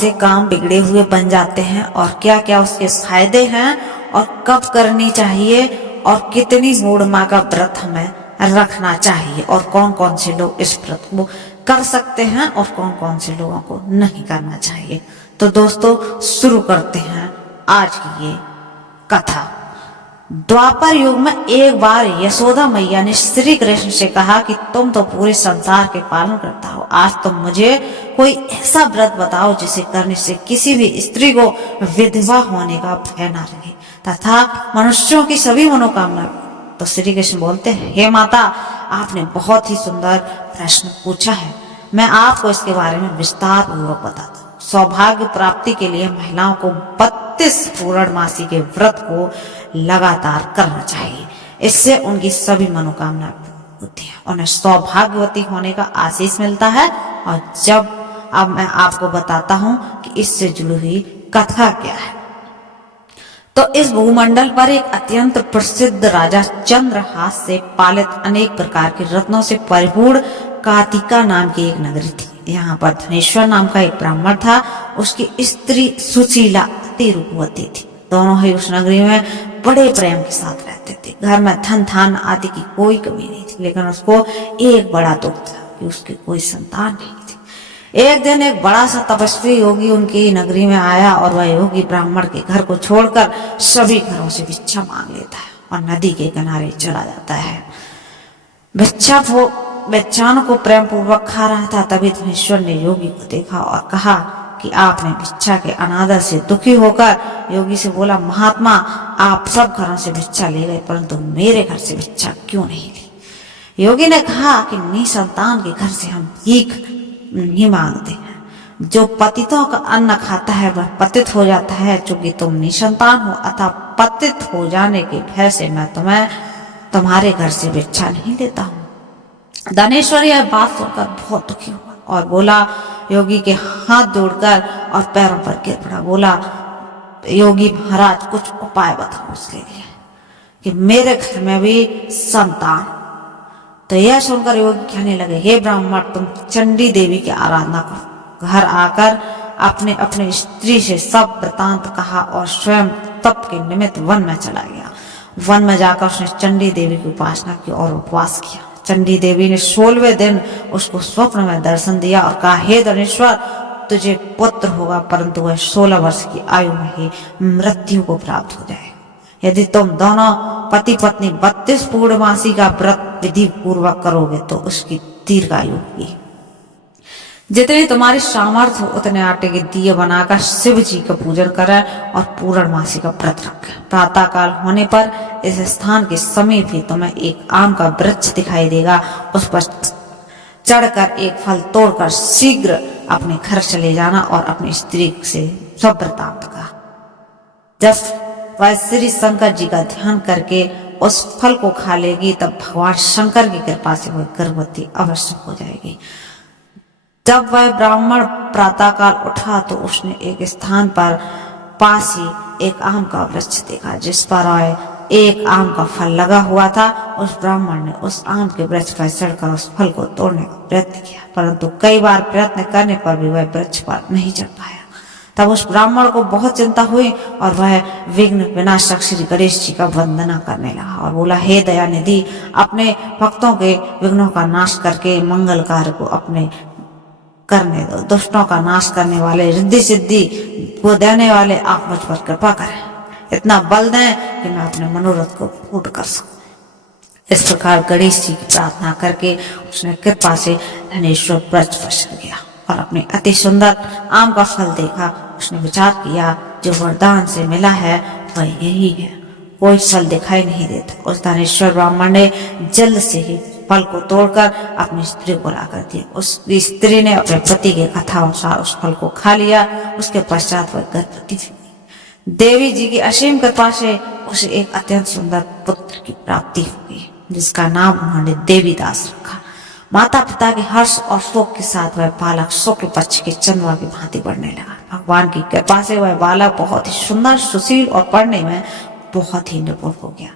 से काम बिगड़े हुए बन जाते हैं और क्या क्या उसके फायदे हैं और कब करनी चाहिए और कितनी मूढ़मा का व्रत हमें रखना चाहिए और कौन कौन से लोग इस व्रत को कर सकते हैं और कौन कौन से लोगों को नहीं करना चाहिए। तो दोस्तों शुरू करते हैं आज की ये कथा। द्वापर युग में एक बार यशोदा मैया ने श्री कृष्ण से कहा कि तुम तो पूरे संसार के पालन करता हो, आज तुम मुझे कोई ऐसा व्रत बताओ जिसे करने से किसी भी स्त्री को विधवा होने का भय न रहे तथा मनुष्यों की सभी मनोकामना। तो श्री कृष्ण बोलते हैं, हे माता, आपने बहुत ही सुंदर प्रश्न पूछा है, मैं आपको इसके बारे में विस्तार पूर्वक बताता हूँ। सौभाग्य प्राप्ति के लिए महिलाओं को 32 पूर्णमासी के व्रत को लगातार करना चाहिए। इससे उनकी सभी मनोकामना होती है, उन्हें सौभाग्यवती होने का आशीष मिलता है। और अब मैं आपको बताता हूँ कि इससे जुड़ी हुई कथा क्या है। तो इस भूमंडल पर एक अत्यंत प्रसिद्ध राजा चंद्रहास से पालित अनेक प्रकार के रत्नों से परिपूर्ण कातिका नाम की एक नगरी थी। यहाँ पर धनेश्वर नाम का एक ब्राह्मण था, उसकी स्त्री सुशीला अति रूपवती थी। दोनों ही उस नगरी में बड़े प्रेम के साथ रहते थे। घर में धन धान आदि की कोई कमी नहीं थी, लेकिन उसको एक बड़ा दुख था कि उसकी कोई संतान नहीं थी। एक दिन एक बड़ा सा तपस्वी योगी उनकी नगरी में आया और वह योगी ब्राह्मण के घर को छोड़कर सभी घरों से भिक्षा मांग लेता है और नदी के किनारे चला जाता है। भिक्षान को प्रेम पूर्वक खा रहा था। तभी धनेश्वर ने योगी को देखा और कहा कि आपने भिक्षा के अनादर से दुखी होकर योगी से बोला, महात्मा, आप सब घरों से भिक्षा ले गए परंतु मेरे घर से भिक्षा क्यों नहीं ली। योगी ने कहा कि निसंतान के घर से हम भीख नहीं मांगते हैं। जो पतितों का अन्न खाता है वह पतित हो जाता है। चूंकि तुम निसंतान हो अतः पतित हो जाने के भय से मैं तुम्हारे घर से भिक्षा नहीं लेता हूँ। धनेश्वर यह बात सुनकर बहुत दुखी हुआ और बोला, योगी के हाथ जोड़कर और पैरों पर गिर पड़ा। बोला, योगी महाराज, कुछ उपाय बताओ उसके लिए कि मेरे घर में भी संतान। तो यह सुनकर योगी कहने लगे, हे ब्राह्मण, तुम चंडी देवी की आराधना करो। घर आकर अपने अपने स्त्री से सब वृतांत कहा और स्वयं तप के निमित्त वन में चला गया। वन में जाकर उसने चंडी देवी की उपासना की और उपवास किया। चंडी देवी ने 16वें दिन उसको स्वप्न में दर्शन दिया और कहा, हे धनेश्वर, तुझे पुत्र होगा परंतु वह 16 वर्ष की आयु में ही मृत्यु को प्राप्त हो जाए। यदि तुम दोनों पति पत्नी 32 पूर्णमासी का व्रत विधि पूर्वक करोगे तो उसकी दीर्घायु होगी। जितनी तुम्हारी सामर्थ्य हो उतने आटे के दिए बनाकर शिव जी का पूजन करें और पूर्णमासी का व्रत रखें। प्रातः काल होने पर इस स्थान के समीप ही तुम्हें एक आम का वृक्ष दिखाई देगा। उस पर चढ़कर एक फल तोड़कर शीघ्र अपने घर चले जाना और अपनी स्त्री से सब वृतांत कहा। जब वह श्री शंकर जी का ध्यान करके उस फल को खा लेगी तब भगवान शंकर की कृपा से वह गर्भवती अवश्य हो जाएगी। जब वह ब्राह्मण प्रातःकाल उठा तो उसने एक स्थान पर पास ही एक आम का वृक्ष देखा जिस पर एक आम का फल लगा हुआ था। उस ब्राह्मण ने उस आम के वृक्ष पर चढ़कर उस फल को तोड़ने का प्रयत्न किया, परंतु कई बार प्रयत्न करने पर भी वह वृक्ष पर नहीं चढ़ पाया। तब उस ब्राह्मण को बहुत चिंता हुई और वह विघ्न विनाशक श्री गणेश जी का वंदना करने लगा और बोला, हे दयानिधि, अपने भक्तों के विघ्नों का नाश करके मंगल कार्य को अपने करने दो। दुष्टों का नाश करने वाले, रिद्धि सिद्धि को देने वाले आप मुझ पर कृपा करें। इतना बल दें कि मैं अपने मनोरथ को पूर्ण कर सकूं। इस प्रकार गणेश जी की प्रार्थना करके उसने कृपा से धनेश्वर वृक्ष पर चढ़ गया और अपने अति सुंदर आम का फल देखा। उसने विचार किया, जो वरदान से मिला है वह यही है, कोई फल दिखाई नहीं देता। उस धनेश्वर ब्राह्मण ने जल्द से ही फल को तोड़कर अपनी स्त्री को ला कर दिया। उस स्त्री ने अपने पति के कथा अनुसार उस फल को खा लिया। उसके पश्चात वह गर्भवती हुई। देवी जी की असीम कृपा से उसे एक अत्यंत सुंदर पुत्र की प्राप्ति हुई जिसका नाम उन्होंने देवीदास रखा। माता पिता के हर्ष और शोक के साथ वह बालक शुक्ल पक्ष के चंद्रमा की भांति बढ़ने लगा। भगवान की कृपा से वह बालक बहुत ही सुंदर, सुशील और पढ़ने में बहुत ही निपुण हो गया।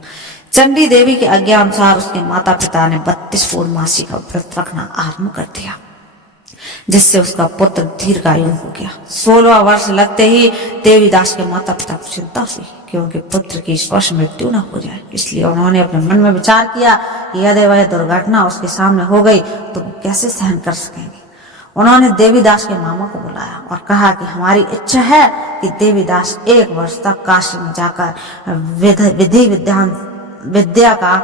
चंडी देवी के आज्ञा अनुसार उसके माता पिता ने 32 पूर्णमासी का व्रत रखना आरंभ कर दिया। जिससे उसका पुत्र दीर्घायु हो गया। 16वां वर्ष लगते ही देवीदास के माता पिता को चिंता हुई कि उनके पुत्र की स्पर्श मृत्यु न हो जाए। इसलिए उन्होंने अपने मन में विचार किया कि यदि वह दुर्घटना उसके सामने हो गई तो वो कैसे सहन कर सकेंगे। उन्होंने देवीदास के मामा को बुलाया और कहा कि हमारी इच्छा है कि देवीदास 1 वर्ष तक काशी में जाकर विद्या का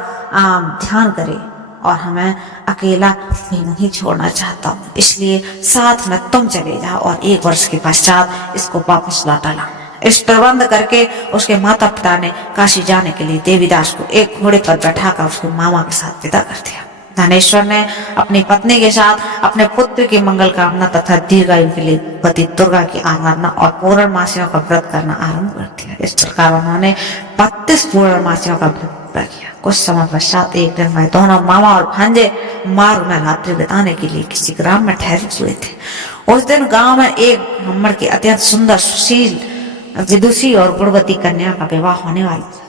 ध्यान करे और हमें अकेला भी नहीं छोड़ना चाहता हूँ, इसलिए साथ में तुम चले जाओ और 1 वर्ष के पश्चात इसको वापस लौटा ला। इस प्रबंध करके उसके माता पिता ने काशी जाने के लिए देवीदास को एक घोड़े पर बैठाकर उसके मामा के साथ विदा कर दिया। धनेश्वर ने अपनी पत्नी के साथ अपने पुत्र की मंगल कामना तथा दीर्घायु के लिए पति दुर्गा की आराधना और पूर्णमासियों का व्रत करना आरंभ कर दिया। इस प्रकार उन्होंने 32 पूर्णमासियों का व्रत पूरा किया। कुछ समय पश्चात एक दिन वह दोनों मामा और भांजे मार्ग में रात्रि बिताने के लिए किसी ग्राम में ठहरे हुए थे। उस दिन गांव में एक ब्राह्मण की अत्यंत सुंदर, सुशील, विदुषी और गुणवती कन्या का विवाह होने वाला था।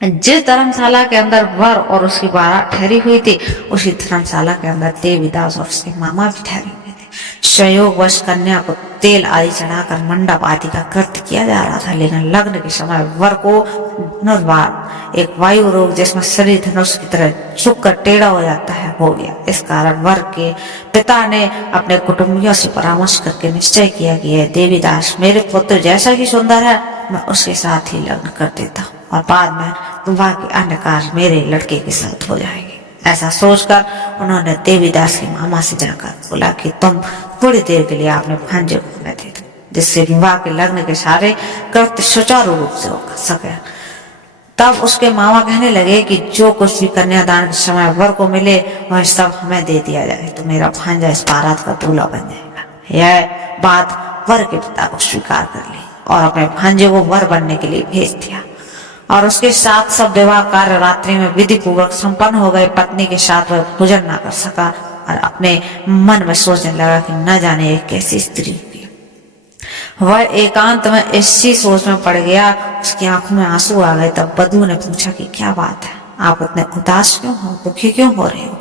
जिस धर्मशाला के अंदर वर और उसकी बारात ठहरी हुई थी, उसी धर्मशाला के अंदर देवीदास और उसके मामा भी ठहरे हुए थे। संयोगवश कन्या को तेल आदि चढ़ाकर मंडप आदि का कृत्य किया जा रहा था, लेकिन लग्न के समय वर को धनुर्वात, एक वायु रोग जिसमें शरीर धनुष की तरह झुककर टेढ़ा हो जाता है, हो गया। इस कारण वर के पिता ने अपने कुटुंबियों से परामर्श करके निश्चय किया कि यह देवीदास मेरे पुत्र जैसा ही सुंदर है, मैं उसके साथ ही लग्न कर देता हूँ और बाद में विवाह के अन्य कार्य मेरे लड़के के साथ हो जाएंगे। ऐसा सोचकर उन्होंने देवीदास के मामा से जाकर बोला कि तुम थोड़ी देर के लिए अपने भांजे को दे दो, जिससे विवाह के लग्न के सारे कृत्य सुचारू रूप से हो सके। तब उसके मामा कहने लगे कि जो कुछ भी कन्यादान के समय वर को मिले वह सब हमें दे दिया जाए, तो मेरा भांजा इस बारात का दूल्हा बन जाएगा। यह बात वर के पिता को स्वीकार कर ली और अपने भांजे को वर बनने के लिए भेज दिया और उसके साथ सब विवाह कार्य रात्रि में विधि पूर्वक संपन्न हो गए। पत्नी के साथ वह भोजन न कर सका और अपने मन में सोचने लगा कि न जाने ये कैसी स्त्री होगी। वह एकांत में इसी सोच में पड़ गया, उसकी आंखों में आंसू आ गए। तब बधू ने पूछा कि क्या बात है, आप इतने उदास क्यों हो, दुखी क्यों हो रहे हो।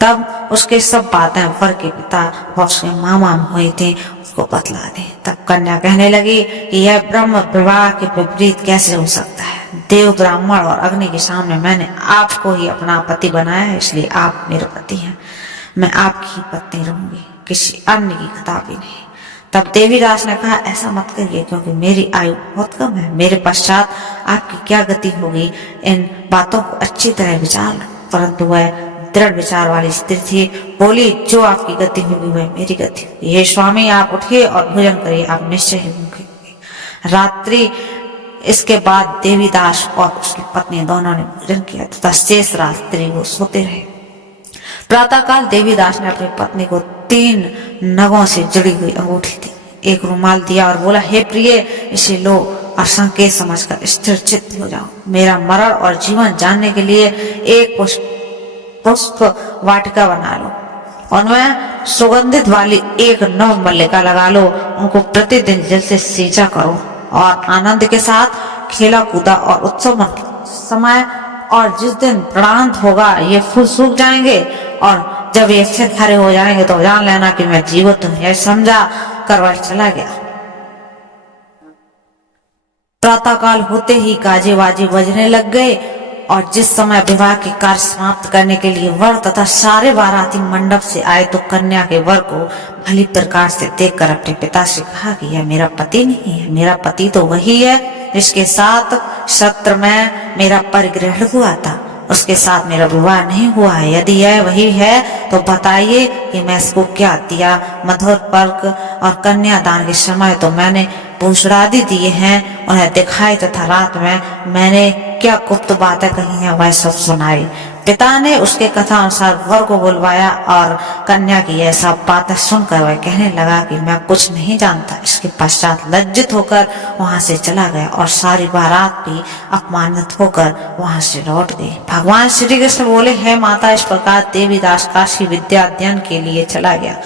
तब उसके सब बातें वर के पिता और उसके मामा में हुई थी उसको बतला दी। तब कन्या कहने लगी कि यह ब्रह्म विवाह के विपरीत कैसे हो सकता है। देव, ब्राह्मण और अग्नि के सामने मैंने आपको ही अपना पति बनाया है, इसलिए आप मेरे पति हैं। मैं आपकी ही पत्नी रहूंगी, किसी अन्य की कदापि नहीं। तब देवीदास ने कहा ऐसा मत करिए, क्योंकि मेरी आयु बहुत कम है, मेरे पश्चात आपकी क्या गति होगी, इन बातों को अच्छी तरह विचार लो। परंतु वह दृढ़ विचार वाली स्त्री थी, बोली जो आपकी गति होगी वह मेरी गति होगी। हे स्वामी, आप उठिए और भोजन करिए, आप निश्चय ही भूखे होंगे। रात्रि इसके बाद देवीदास और उसकी पत्नी दोनों ने भोजन किया तथा शेष रात्रि वो सोते रहे। प्रातःकाल देवीदास ने अपनी पत्नी को 3 नगों से जुड़ी हुई अंगूठी दी, एक रुमाल दिया और बोला हे प्रिय, इसे लो और संकेत समझकर स्थिर चित्त हो जाओ। मेरा मरण और जीवन जानने के लिए एक पुष्प वाटिका बना लो, उनमें सुगंधित वाली एक नव मल्लिका लगा लो, उनको प्रतिदिन जल से सींचा करो और आनंद के साथ खेला कूदा और उत्सव मनाओ। समय और जिस दिन प्राणांत होगा ये फूल सूख जाएंगे और जब ये फिर हरे हो जाएंगे तो जान लेना कि मैं जीवित हूं। यह समझा कर वह चला गया। प्रातःकाल होते ही गाजे बाजे बजने लग गए और जिस समय विवाह के कार्य समाप्त करने के लिए वर तथा सारे बाराती मंडप से आए तो कन्या के वर को भली प्रकार से देखकर अपने पिता से कहा कि यह मेरा पति नहीं है, मेरा पति तो वही है जिसके साथ सत्र में मेरा परिग्रहण हुआ था, उसके साथ मेरा विवाह नहीं हुआ है। यदि यह वही है तो बताइए कि मैं इसको क्या दिया। मधुर पर्क और कन्यादान के समय तो मैंने भूषणादि दिए हैं, उन्हें दिखाई तथा रात में मैंने क्या गुप्त बातें कही हैं वह सब सुनाई। पिता ने उसके कथा अनुसार वर को बुलवाया और कन्या की यह सब बातें सुनकर वह कहने लगा कि मैं कुछ नहीं जानता। इसके पश्चात लज्जित होकर वहां से चला गया और सारी बारात भी अपमानित होकर वहां से लौट गई। भगवान श्री कृष्ण बोले हे माता, इस प्रकार देवीदास काशी विद्या अध्ययन के लिए चला गया।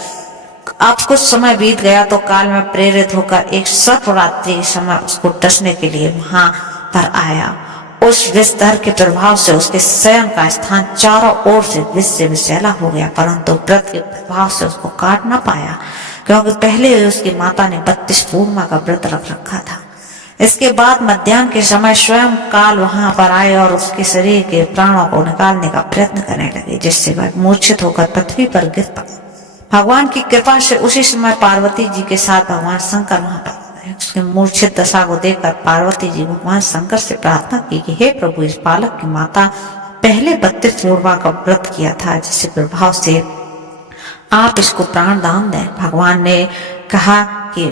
अब कुछ समय बीत गया तो काल में प्रेरित होकर एक सर्परात्रि के समय उसको डसने के लिए वहां पर आया उस विषधर के प्रभाव से उसके शयन का स्थान चारों ओर से विष से विषैला हो गया, परंतु व्रत के प्रभाव से उसको काट न पाया, क्योंकि पहले ही उसकी माता ने 32 पूर्णिमा का व्रत रख रखा था। इसके बाद मध्याह्न के समय स्वयं काल वहां पर आए और उसके शरीर के प्राणों को निकालने का प्रयत्न करने लगे, जिससे वह मूर्छित होकर पृथ्वी पर गिर पड़ा। भगवान की कृपा से उसी समय पार्वती जी के साथ भगवान शंकर वहां पर आए। उसके मूर्छित दशा को देखकर पार्वती जी भगवान शंकर से प्रार्थना की कि हे प्रभु, इस बालक की माता पहले 32 पूर्णिमा का व्रत किया था, जिसके प्रभाव से आप इसको प्राण दान दें। भगवान ने कहा कि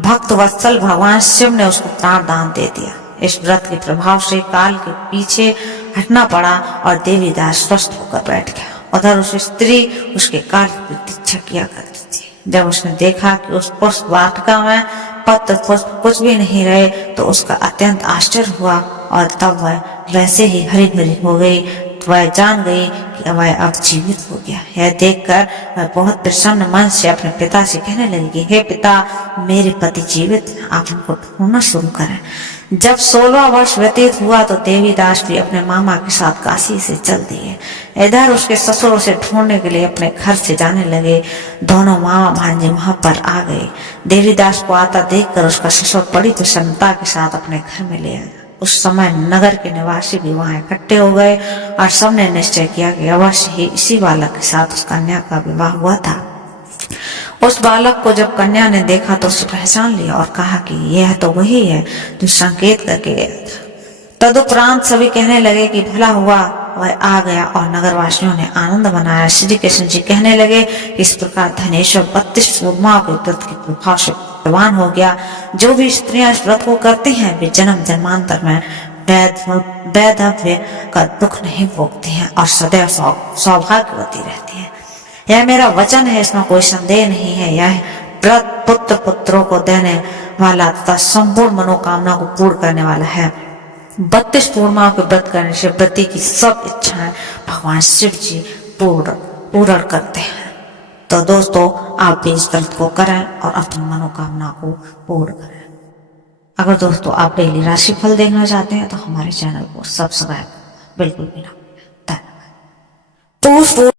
भक्त वत्सल भगवान शिव ने उसको प्राण दान दे दिया। इस व्रत के प्रभाव से काल के पीछे हटना पड़ा और देवीदास स्वस्थ होकर बैठ गया। उधर उस स्त्री उसके काल की प्रतीक्षा किया करती थी। जब उसने देखा कि उस पुष्प वाटिका में पत्र पुष्प कुछ भी नहीं रहे तो उसका अत्यंत आश्चर्य हुआ और तब वह वैसे ही हरी भरी हो गई। वह जान गई कि वह अब जीवित हो गया। यह देखकर वह बहुत प्रसन्न मन से अपने पिता से कहने लगी कि हे पिता, मेरे पति जीवित हैं, आप उनको ढूंढना शुरू करें। जब 16 वर्ष व्यतीत हुआ तो देवीदास भी अपने मामा के साथ काशी से चल दिए। इधर उसके ससुर उसे ढूंढने के लिए अपने घर से जाने लगे। दोनों मामा भांजे वहां पर आ गए। देवीदास को आता देखकर उसका ससुर बड़ी प्रसन्नता के साथ अपने घर में ले आया। उस समय नगर के निवासी भी वहां इकट्ठे हो गए और सबने निश्चय किया कि अवश्य ही इसी बालक के साथ उस कन्या का विवाह हुआ था। उस बालक को जब कन्या ने देखा तो उसे पहचान लिया और कहा कि यह तो वही है जो संकेत करके गया था। तदुपरांत सभी कहने लगे कि भला हुआ वह आ गया और नगरवासियों ने आनंद मनाया। श्री कृष्ण जी कहने लगे कि इस प्रकार धनेश्वर 32 पूर्णिमाओं के व्रत के प्रभाव से भगवान हो गया। जो भी स्त्रियां इस व्रत को करती हैं वे जन्म जन्मांतर में वैधव्य का दुख नहीं भोगती हैं और सदैव सौभाग्यवती रहती हैं। यह मेरा वचन है, इसमें कोई संदेह नहीं है। यह व्रत पुत्र पुत्रों को देने वाला तथा संपूर्ण मनोकामना को पूर्ण करने वाला है। 32 पूर्णिमाओं के व्रत करने से व्रती की सब इच्छाएं भगवान शिव जी पूर्ण करते हैं। तो दोस्तों, आप भी इस व्रत को करें और अपनी मनोकामना को पूर्ण करें। अगर दोस्तों आप डेली राशिफल देखना चाहते हैं तो हमारे चैनल को सब्सक्राइब बिल्कुल भी ना। धन्यवाद।